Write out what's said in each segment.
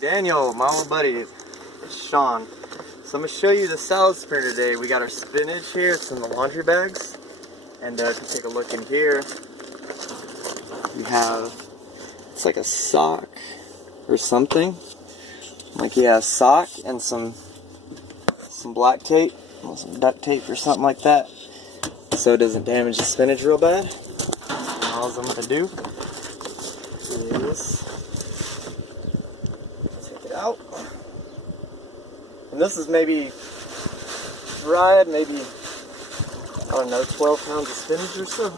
Daniel, my little buddy, it's Sean. So I'm going to show you the salad spinner today. We got our spinach here, it's in the laundry bags. And if you take a look in here, we have, it's like a sock or something. Like, yeah, a sock and some black tape, some duct tape or something like that, so it doesn't damage the spinach real bad. And all I'm going to do is take it out. And this is maybe dried, maybe, I don't know, 12 pounds of spinach or so.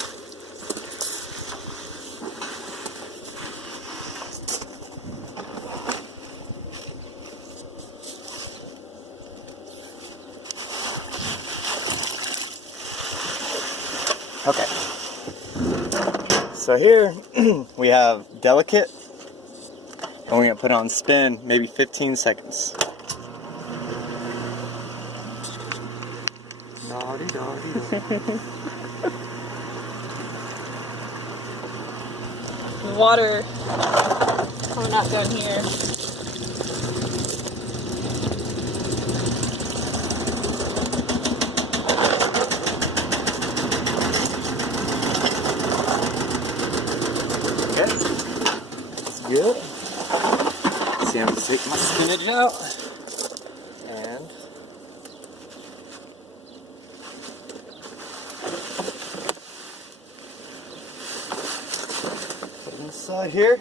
Okay. So here we have delicate, and we're going to put it on spin maybe 15 seconds. Naughty, naughty, naughty. The water coming out down here. Okay, that's good. See, I'm going to take my spinach out. And put it inside here.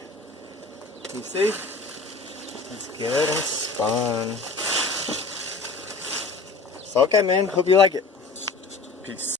You see? It's good and spun. So okay, man. Hope you like it. Peace.